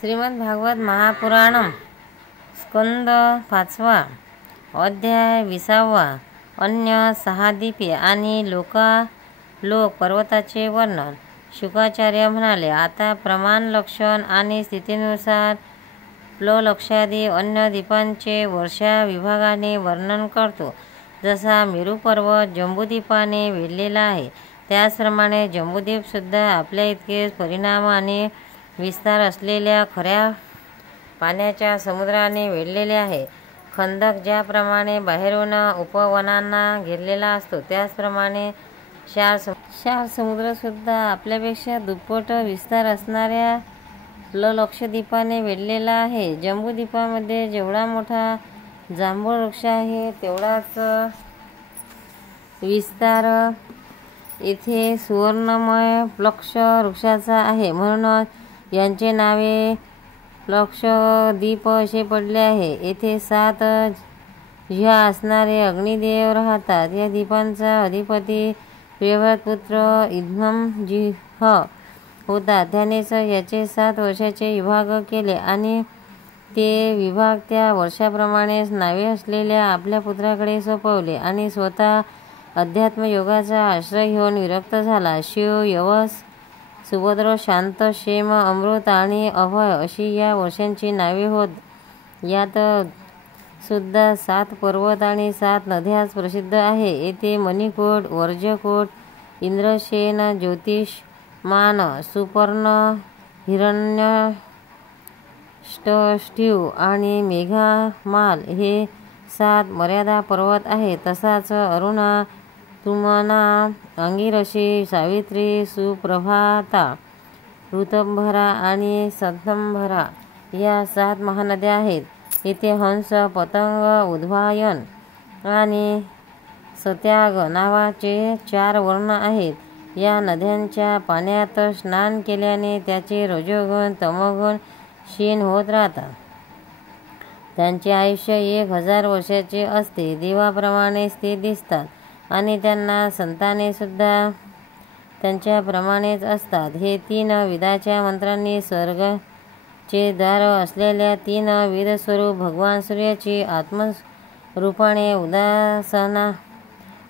श्रीमद्भागवत महापुराण स्कंद 5 अध्याय 20 अन्य 6 दीपे आणि लोक पर्वताचे वर्णन। शुकाचार्य म्हणाले, आता प्रमाण लक्षण आणि स्थितीनुसार प्लवलक्षादी अन्य दीपांचे वर्षा विभागाने वर्णन करतो। जसा मेरू पर्वत जंबूद्वीपाने वेढलेला आहे, त्याचप्रमाणे जंबूद्वीप सुद्धा आपल्या इतकेच परिणाम आणि विस्तार असलेल्या खऱ्या पाण्याच्या समुद्राने वेढलेले आहे। खंदक ज्याप्रमाणे बाहेरून उपवनांना घेरलेला असतो, त्याचप्रमाणे क्षार समुद्र सुद्धा आपल्यापेक्षा दुप्पट विस्तार असणाऱ्या लक्षद्वीपाने वेढलेला आहे। जंबूद्वीपामध्ये जेवढा मोठा जांभूळ वृक्ष आहे, तेवढाच विस्तार येथे सुवर्णमय प्लक्ष वृक्षाचा आहे, म्हणून यांचे नावे लक्षद्वीप असे पडले आहे। येथे 7 जिव्हा असणारे अग्निदेव राहतात। या द्वीपांचा अधिपती प्रियव्रत पुत्र इद्मजिह्व होता। त्यानेच याचे 7 वर्षाचे विभाग केले आणि ते विभाग त्या वर्षाप्रमाणेच नावे असलेल्या आपल्या पुत्राकडे सोपवले आणि स्वतः अध्यात्मयोगाचा आश्रय घेऊन विरक्त झाला। शिव, यवस, सुभद्र, शांत, क्षेम, अमृत आणि अभय अशी या वर्षांची नावे होत। यात सुद्धा 7 पर्वत आणि 7 नद्याच प्रसिद्ध आहे। येथे मणिकूट, वर्जकूट, इंद्रसेन, ज्योतिषमान, सुपर्ण, हिरण्यष्टिव आणि मेघामाल हे 7 मर्यादा पर्वत आहेत। तसाच अरुणा, तुमना, अंगिरशी, सावित्री, सुप्रभाता, ऋतंभरा आणि सतंभरा या 7 महानद्या आहेत। येथे हंस, पतंग, उद्वायन आणि सत्याग नावाचे 4 वर्ण आहेत। या नद्यांच्या पाण्यात स्नान केल्याने त्याचे रजोगुण तमोगुण क्षीण होत राहतात। त्यांचे आयुष्य 1000 वर्षाचे असते। देवाप्रमाणेच ते दिसतात आणि त्यांना संताने सुद्धा त्यांच्याप्रमाणेच असतात। हे 3 वेदाच्या मंत्रांनी स्वर्गाचे द्वार असलेल्या 3 वेदस्वरूप भगवान सूर्याची आत्मरूपाने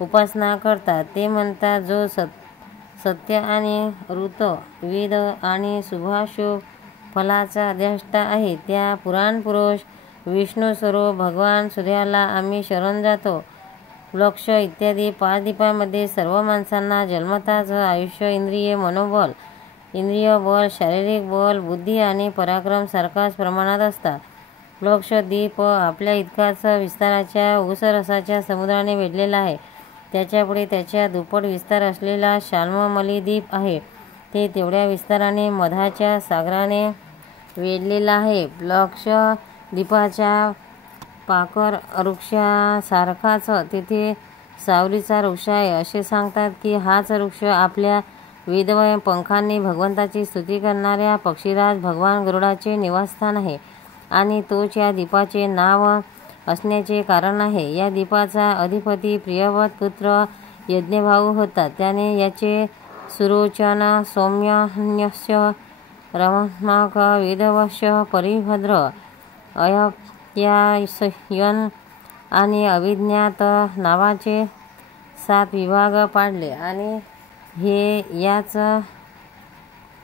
उपासना करतात। ते म्हणतात, जो सत्य आणि ऋत, वेद आणि शुभाशुभ फलाचा अधिष्ठा आहे, त्या पुराणपुरुष विष्णुस्वरूप भगवान सूर्याला आम्ही शरण जातो। लक्ष इत्यादी 5 दीपांमध्ये सर्व माणसांना जन्मताच आयुष्य, इंद्रिय, मनोबल, इंद्रिय बल, शारीरिक बल, बुद्धी आणि पराक्रम सारखाच प्रमाणात असतात। लक्षद्वीप आपल्या इतकाच विस्ताराच्या ऊसरसाच्या समुद्राने वेढलेला आहे। त्याच्यापुढे त्याच्या दुप्पट विस्तार असलेला शाल्मली द्वीप आहे, ते तेवढ्या विस्ताराने मधाच्या सागराने वेढलेला आहे। लक्षद्वीपाच्या पाकर वृक्षासारखाच तेथे सावलीचा वृक्ष आहे। असे सांगतात की हाच वृक्ष आपल्या वेदमय पंखांनी भगवंताची स्तुती करणाऱ्या पक्षीराज भगवान गरुडाचे निवासस्थान आहे आणि तोच या द्वीपाचे नाव असण्याचे कारण आहे। या द्वीपाचा अधिपती प्रियव्रत पुत्र यज्ञभाऊ होता। त्याने याचे सुरोचन, सौम्यन्यस्य, रमात्मक, वेदवश, परिभद्र, अयप्यायन आणि अभिज्ञात नावाचे 7 विभाग पाडले आणि हे याच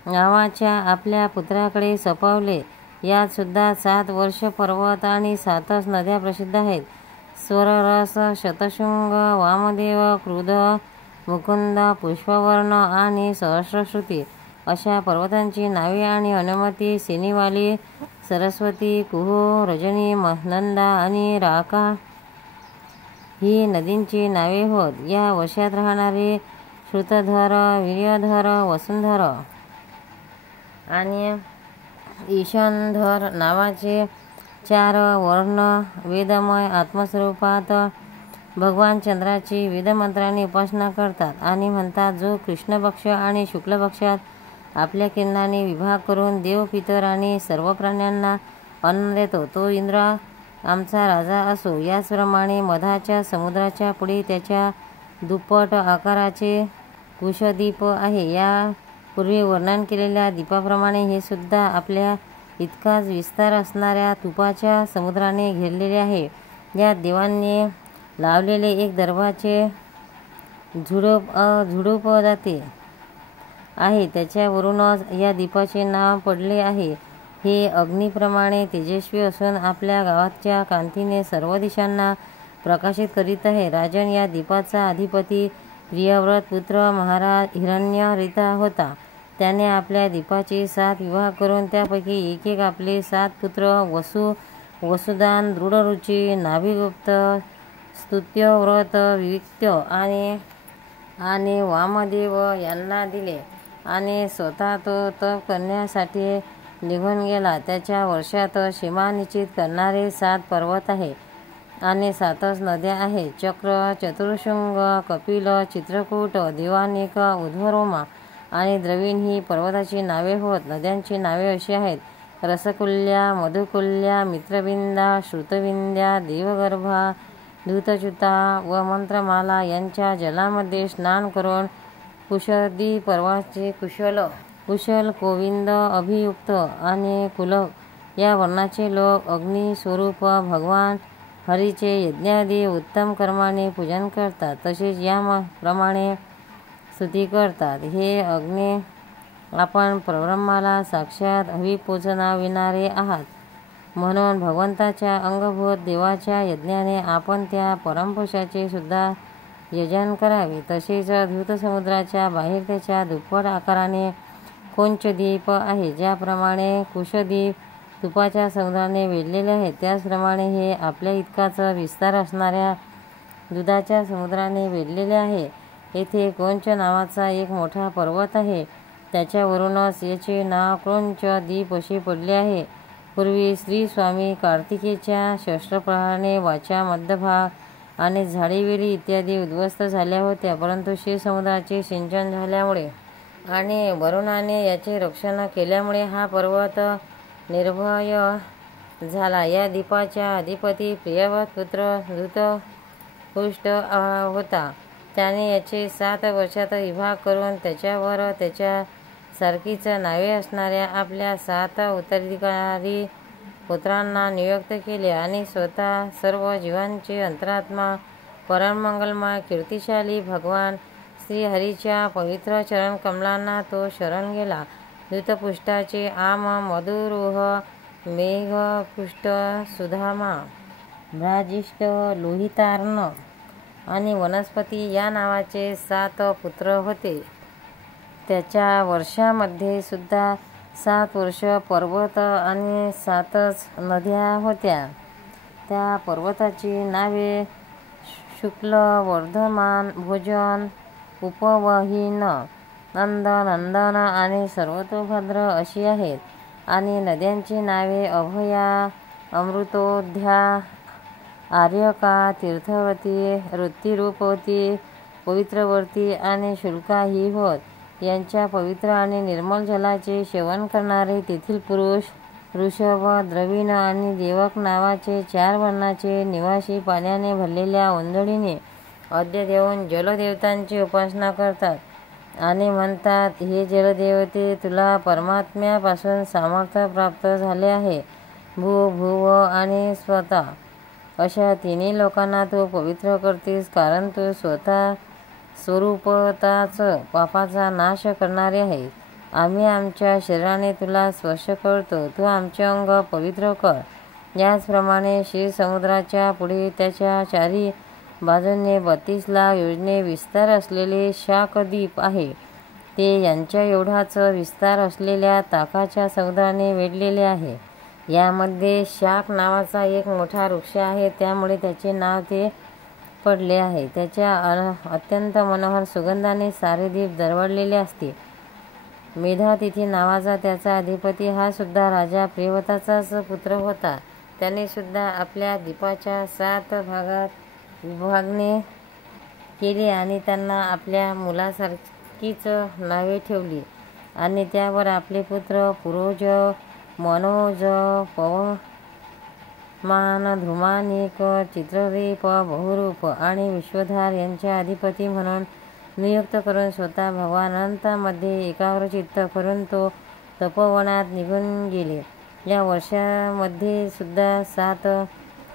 नावाच्या आपल्या पुत्राकडे सोपवले। यात सुद्धा 7 वर्ष पर्वत आणि 7च नद्या प्रसिद्ध आहेत। स्वररस, शतशृंग, वामदेव, क्रुध, मुकुंद, पुष्पवर्ण आणि सहस्रश्रुती अशा पर्वतांची नावे आणि अनुमती, सिनीवाली, सरस्वती, कुहू, रजनी, नंदा आणि राका ही नदींची नावे होत। या वशात राहणारे श्रुतधर, वीर्यधर, वसुंधर आणि ईशानधर नावाचे 4 वर्ण वेदमय आत्मस्वरूपात भगवान चंद्राची वेदमंत्रांनी उपासना करतात आणि म्हणतात, जो कृष्ण पक्ष आणि शुक्ल पक्षात आपल्या किरणांनी विभाग करून देव, पितर आणि सर्व प्राण्यांना अन्न देतो, तो इंद्र आमचा राजा असो। याचप्रमाणे मधाच्या समुद्राच्या पुढे त्याच्या दुप्पट आकाराचे कुशद्वीप आहे। या पूर्वी वर्णन केलेल्या द्वीपाप्रमाणे हे सुद्धा आपल्या इतकाच विस्तार असणाऱ्या तुपाच्या समुद्राने घेरलेले आहे. या देवांनी लावलेले एक दर्भाचे झुडूप जाते आहे, त्याच्यावरूनच या दीपाचे नाव पडले आहे. हे अग्नीप्रमाणे तेजस्वी असून आपल्या गावाच्या कांतीने सर्व दिशांना प्रकाशित करीत आहे. राजन, या दीपाचा अधिपती प्रियव्रत पुत्र महाराज हिरण्यरिता होता. त्याने आपल्या दीपाचे 7 विवाह करून त्यापैकी एक आपले 7 पुत्र वसुदान, दृढरुची, नाभिगुप्त, स्तुत्यव्रत, विविक्त्य आणि वामदेव यांना दिले आणि स्वतः तो तप करण्यासाठी निघून गेला. त्याच्या वर्षात सीमा निश्चित करणारे 7 पर्वत आहे आणि 7च नद्या आहेत. चक्र, चतुर्शृंग, कपिल, चित्रकूट, देवानिक, उध्वरोमा आणि द्रविण ही पर्वताची नावे होत. नद्यांची नावे अशी आहेत: रसकुल्या, मधुकुल्या, मित्रविंदा, श्रुतविंध्या, देवगर्भा, धूतच्युता व मंत्रमाला. यांच्या जलामध्ये स्नान करून कुशदी पर्वाचे कुशल, गोविंद, अभियुक्त आणि कुलक या वर्णाचे लोक अग्निस्वरूप भगवान हरीचे यज्ञादी उत्तम कर्माने पूजन करतात. तसेच याप्रमाणे स्तुती करतात: हे अग्ने, आपण परब्रह्माला साक्षात हवी पोचविणारे आहात, म्हणून भगवंताच्या अंगभूत देवाच्या यज्ञाने आपण त्या परमपुरुषाचे सुद्धा यजन करावे. तसेच धूतसमुद्राच्या बाहेर त्याच्या दुप्पट आकाराने कोंचद्वीप आहे. ज्याप्रमाणे कुशद्वीप तुपाच्या समुद्राने वेढलेले आहे, त्याचप्रमाणे हे आपल्या इतकाच विस्तार असणाऱ्या दुधाच्या समुद्राने वेढलेले आहे. येथे कोंच नावाचा एक मोठा पर्वत आहे. त्याच्यावरूनच याचे नाव क्रोंच द्वीप असे पडले आहे. पूर्वी श्री स्वामी कार्तिकेच्या शस्त्रप्रहाराने वाचा, मध्यभाग आणि झाडेवेली इत्यादी उद्ध्वस्त झाल्या होत्या, परंतु क्षीरसमुद्राचे सिंचन झाल्यामुळे आणि वरुणाने याचे रक्षण केल्यामुळे हा पर्वत निर्भय झाला. या दीपाचा अधिपती प्रियव्रत पुत्र धूतपुष्ट होता. त्याने याचे 7 वर्षात विभाग करून त्याच्यावर त्याच्या सारखीच नावे असणाऱ्या आपल्या 7 उत्तराधिकारी पुत्रांना नियुक्त केले आणि स्वतः सर्व जीवांचे अंतरात्मा परममंगलमय कीर्तिशाली भगवान श्रीहरीच्या पवित्र चरण कमलांना तो शरण गेला. धूतपुष्टाचे आम, मधुरूह, मेघपुष्ट, सुधामा, ब्राजिष्ट, लोहितार्ण आणि वनस्पती या नावाचे 7 पुत्र होते. त्याच्या वर्षामध्ये सुद्धा 7 वर्ष पर्वत आणि 7च नद्या होत्या. त्या पर्वताची नावे शुक्ल, वर्धमान, भोजन, उपवहीन, नंद, नंदन आणि सर्वतोभद्र अशी आहेत. आणि नद्यांची नावे अभया, अमृतोद्ध्या, आर्यका, तीर्थवती, वृत्तिरूपवती, पवित्रवर्ती आणि शुल्का ही होत. यांच्या पवित्र आणि निर्मल जलाचे सेवन करणारे तेथील पुरुष ऋषभ, द्रविण आणि देवक नावाचे 4 वर्णाचे निवासी पाण्याने भरलेल्या ओंजळीने अर्घ्य देऊन जलदेवतांची उपासना करतात आणि म्हणतात: हे जलदेवते, तुला परमात्म्यापासून सामर्थ्य प्राप्त झाले आहे. भूव आणि स्वतः अशा तिन्ही लोकांना तू पवित्र करतेस, कारण तू स्वतः स्वरूपताच पापाचा नाश करणारे आहे. आम्ही आमच्या शरीराने तुला स्पर्श करतो, तू आमचे अंग पवित्र कर. याचप्रमाणे क्षीरसमुद्राच्या पुढे त्याच्या 4 बाजूंनी 32 लाख योजने विस्तार असलेले शाकद्वीप आहे. ते यांच्या एवढाच विस्तार असलेल्या ताकाच्या समुद्राने वेढलेले आहे. यामध्ये शाक नावाचा एक मोठा वृक्ष आहे, त्यामुळे त्याचे नाव ते पडले आहे. त्याच्या अत्यंत मनोहर सुगंधाने सारे द्वीप दरवळलेले असते. मेधातिथी नावाचा त्याचा अधिपती हा सुद्धा राजा प्रियव्रताचाच पुत्र होता. त्याने सुद्धा आपल्या द्वीपाच्या 7 भागात विभागणी केली आणि त्यांना आपल्या मुलासारखीच नावे ठेवली आणि त्यावर आपले पुत्र पुरोज, मनोज, पवमान, ध्रुमानिक, चित्रदीप, बहुरूप आणि विश्वधार यांच्या अधिपती म्हणून नियुक्त करून स्वतः भगवान अनंतामध्ये एकाग्रचित्त करून तो तपोवनात निघून गेले. या वर्षामध्ये सुद्धा 7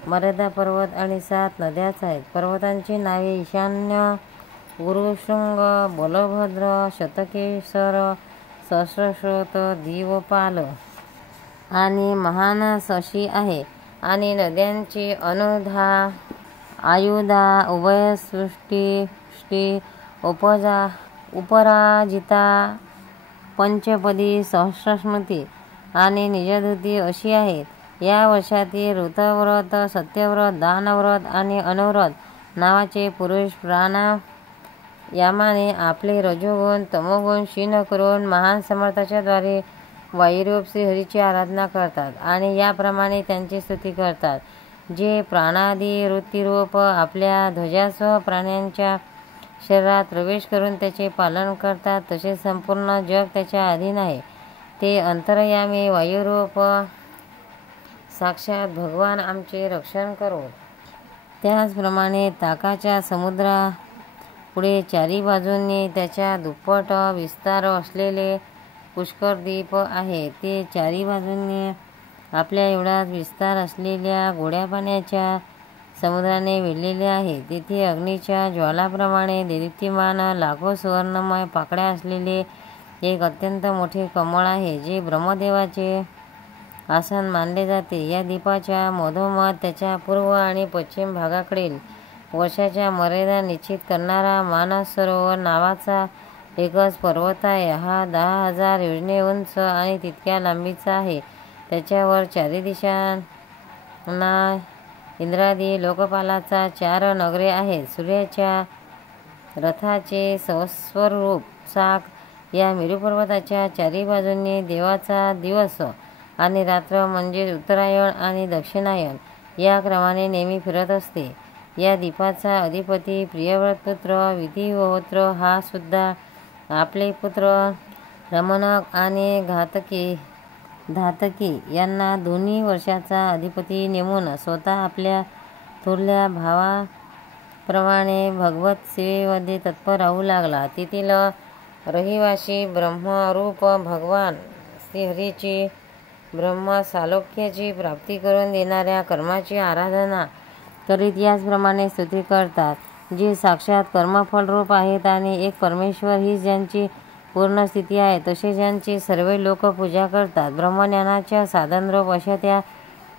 मर्यादा पर्वत आणि 7 नद्याच आहेत. पर्वतांची नावे ईशान्य, गुरुशृंग, बलभद्र, शतकेसर, सहस्रश्रोत, दीवपाल आणि महानस अशी आहे. आणि नद्यांची अनुधा, आयुधा, उभयसृष्टी, उपराजिता, पंचपदी, सहस्रस्मृती आणि निजधृती अशी आहेत. या वर्षातील ऋतव्रत, सत्यव्रत, दानव्रत आणि अनुव्रत नावाचे पुरुष प्राणायामाने आपले रजोगुण तमोगुण क्षीण करून महान समर्थाच्या द्वारे वायुरूप श्रीहरीची आराधना करतात आणि याप्रमाणे त्यांची स्तुती करतात. जे प्राणादी वृत्तिरूप आपल्या ध्वजासह प्राण्यांच्या शरीरात प्रवेश करून त्याचे पालन करतात, तसे संपूर्ण जग त्याच्या अधीन आहे. ते अंतर्यामी वायुरूप साक्षात भगवान आमचे रक्षण करो. त्याचप्रमाणे ताकाच्या समुद्रा पुढे चारी बाजूंनी त्याच्या दुप्पट विस्तार असलेले पुष्करद्वीप आहे. ते चारी बाजूंनी आपल्या एवढाच विस्तार असलेल्या गोड्या पाण्याच्या समुद्राने वेढलेले आहे. तेथे अग्नीच्या ज्वालाप्रमाणे देदीप्यमान लाखो सुवर्णमय पाकळ्या असलेले एक अत्यंत मोठे कमळ आहे, जे ब्रह्मदेवाचे आसन मानले जाते. या द्वीपाच्या मधोमध त्याच्या पूर्व आणि पश्चिम भागाकडील वर्षाच्या मर्यादा निश्चित करणारा मानस सरोवर नावाचा एकच पर्वत आहे. हा 10,000 योजने उंच आणि तितक्या लांबीचा आहे. त्याच्यावर चारी दिशांना इंद्रादी लोकपालाचा 4 नगरे आहेत. सूर्याच्या रथाचे सहस्वरूप चाक या मेरू पर्वताच्या चारी बाजूंनी देवाचा दिवस आणि रात्र म्हणजे उत्तरायण आणि दक्षिणायन या क्रमाने नेहमी फिरत असते. या द्वीपाचा अधिपती प्रियव्रतपुत्र विधिहोत्र हा सुद्धा आपले पुत्र रमणक आणि धातकी यांना दोन्ही वर्षाचा अधिपती नेमून स्वतः आपल्या थोरल्या भावाप्रमाणे भगवत सेवेमध्ये तत्पर राहू लागला. तेथील रहिवासी ब्रह्मरूप भगवान श्रीहरीची ब्रह्मसालोक्याची प्राप्ती करून देणाऱ्या कर्माची आराधना करीत याचप्रमाणे स्तुती करतात. जे साक्षात कर्मफलरूप आहेत आणि एक परमेश्वर ही ज्यांची पूर्ण स्थिती आहे, तसे ज्यांची सर्व लोक पूजा करतात. ब्रह्मज्ञानाच्या साधनरूप अशा त्या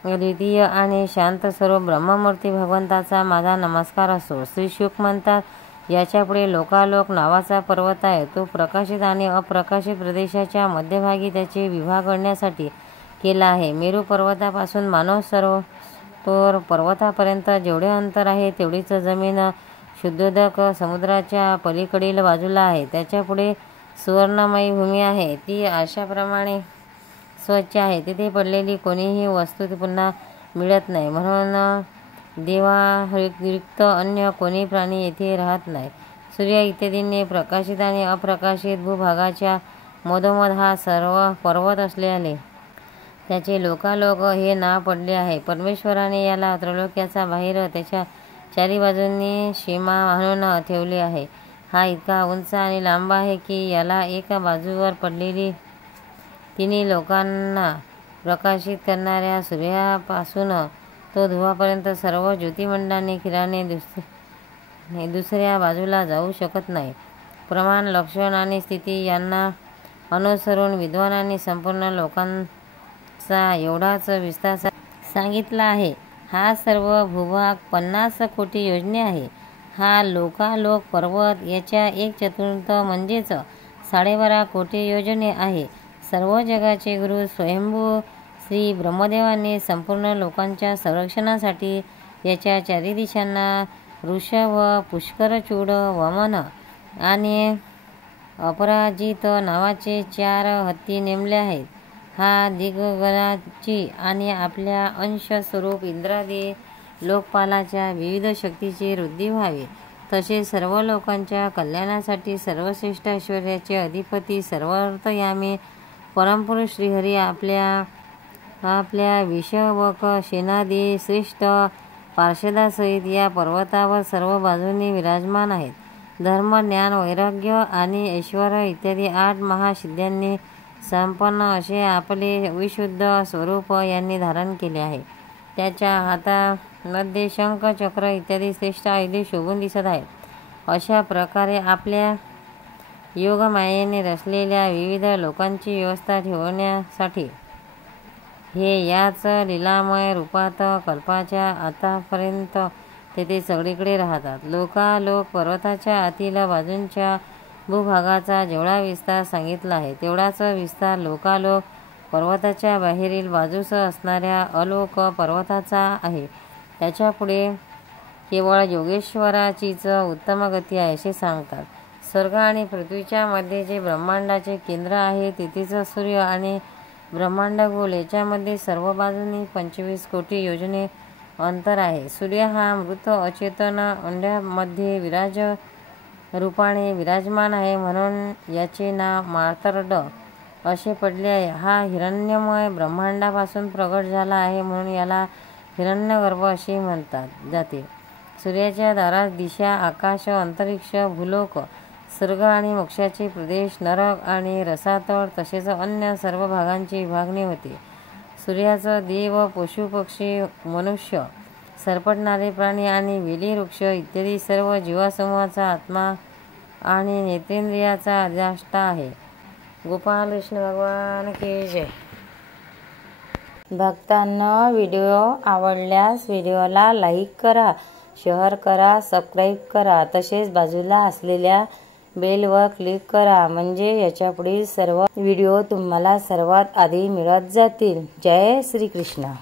द्वितीय आणि शांत स्वरूप ब्रह्ममूर्ती भगवंताचा माझा नमस्कार असो. श्री शुक म्हणतात, याच्यापुढे लोकालोक नावाचा पर्वत आहे. तो प्रकाशित आणि अप्रकाशित प्रदेशाच्या मध्यभागी त्याचे विभाग करण्यासाठी केला आहे. मेरू पर्वतापासून मानव सरोवर पर्वतापर्यंत जेवढे अंतर आहे तेवढीच जमीन शुद्धोदक समुद्राच्या पलीकडील बाजूला आहे. त्याच्या पुढे सुवर्णमयी भूमी आहे. ती अशाप्रमाणे स्वच्छ आहे. तिथे पडलेली कोणीही वस्तू पुन्हा मिळत नाही, म्हणून देवाव्यतिरिक्त अन्य कोणी प्राणी येथे राहत नाही. सूर्य इत्यादींनी प्रकाशित आणि अप्रकाशित भूभागाच्या मधोमध हा सर्व पर्वत असलेले त्याचे लोकालोक हे नाव पडले आहे. परमेश्वराने याला त्रैलोक्याचा बाहेर त्याच्या चारी बाजूंनी सीमा म्हणून ठेवले आहे. हा इतका उंच आणि लांब आहे की याला एका बाजूवर पडलेली तिन्ही लोकांना प्रकाशित करणाऱ्या सूर्यापासून तो ध्रुवापर्यंत सर्व ज्योतिमंडळांनी किरणे दुसऱ्या बाजूला जाऊ शकत नाही. प्रमाण, लक्षण आणि स्थिती यांना अनुसरून विद्वानांनी संपूर्ण लोकांचा एवढाच विस्तार सांगितला आहे. हा सर्व भूभाग 50 कोटी योजने आहे. हा लोकालोक पर्वत याच्या 1/4 म्हणजेच 12.5 कोटी योजने आहे. सर्व जगाचे गुरु स्वयंभू श्री ब्रह्मदेवाने संपूर्ण लोकांच्या संरक्षणासाठी याच्या चारी दिशांना ऋषभ, पुष्करचूड, वमन आणि अपराजित नावाचे 4 हत्ती नेमले आहेत. हा दिग्गजाची आणि आपल्या अंश स्वरूप इंद्रादी लोकपालाच्या विविध शक्तीची वृद्धी व्हावी, तसेच सर्व लोकांच्या कल्याणासाठी सर्वश्रेष्ठ ऐश्वर्याचे अधिपती सर्वार्थयामी परमपुरुष श्रीहरी आपल्या विषवक सेनादी श्रेष्ठ पार्षदासहित या पर्वतावर सर्व बाजूंनी विराजमान आहेत. धर्म, ज्ञान, वैराग्य आणि ऐश्वर्य इत्यादी 8 महासिद्ध्यांनी संपन्न असे आपले विशुद्ध स्वरूप यांनी धारण केले आहे. त्याच्या हातामध्ये शंख, चक्र इत्यादी श्रेष्ठ आयुधे शोभून दिसत आहेत. अशा प्रकारे आपल्या योगमायेने रचलेल्या विविध लोकांची व्यवस्था ठेवण्यासाठी हे याच लीलामय रूपात कल्पाच्या आतापर्यंत तेथे सगळीकडे राहतात. लोकालोक पर्वताच्या आतील बाजूंच्या भूभागाचा जेवढा विस्तार सांगितला आहे तेवढाच विस्तार लोकालोक पर्वताच्या बाहेरील बाजूस असणाऱ्या अलोक पर्वताचा आहे. त्याच्या पुढे केवळ योगेश्वराचीच उत्तम गती आहे असे सांगतात. स्वर्ग आणि पृथ्वीच्या मध्ये जे ब्रह्मांडाचे केंद्र आहे तेथेच सूर्य आणि ब्रह्मांड गोल याच्यामध्ये सर्व बाजूंनी 25 कोटी योजने अंतर आहे. सूर्य हा मृत अचेतन अंड्यामध्ये विराज रूपाने विराजमान आहे म्हणून याचे नाव मार्तंड असे पडले आहे. हा हिरण्यमय ब्रह्मांडापासून प्रगट झाला आहे म्हणून याला हिरण्यगर्भ असे म्हणतात जाते. सूर्याच्या दारात दिशा, आकाश, अंतरिक्ष, भूलोक, स्वर्ग आणि मोक्षाचे प्रदेश, नरक आणि रसातळ तसेच अन्य सर्व भागांची विभागणी होते. सूर्याचं देव, पशु, पक्षी, मनुष्य, सरपटणारे प्राणी आणि वेली, वृक्ष इत्यादी सर्व जीवासमूहाचा आत्मा आणि नेत्रेंद्रियाचा अधिष्ठाता आहे. गोपाल कृष्ण भगवान की जय. भक्तांनो, व्हिडिओ आवडल्यास व्हिडिओला लाईक करा, शेअर करा, सबस्क्राईब करा. तसेच बाजूला असलेल्या बेलवर क्लिक करा म्हणजे याच्या पुढील सर्व व्हिडिओ तुम्हाला सर्वात आधी मिळत जातील. जय श्री कृष्ण.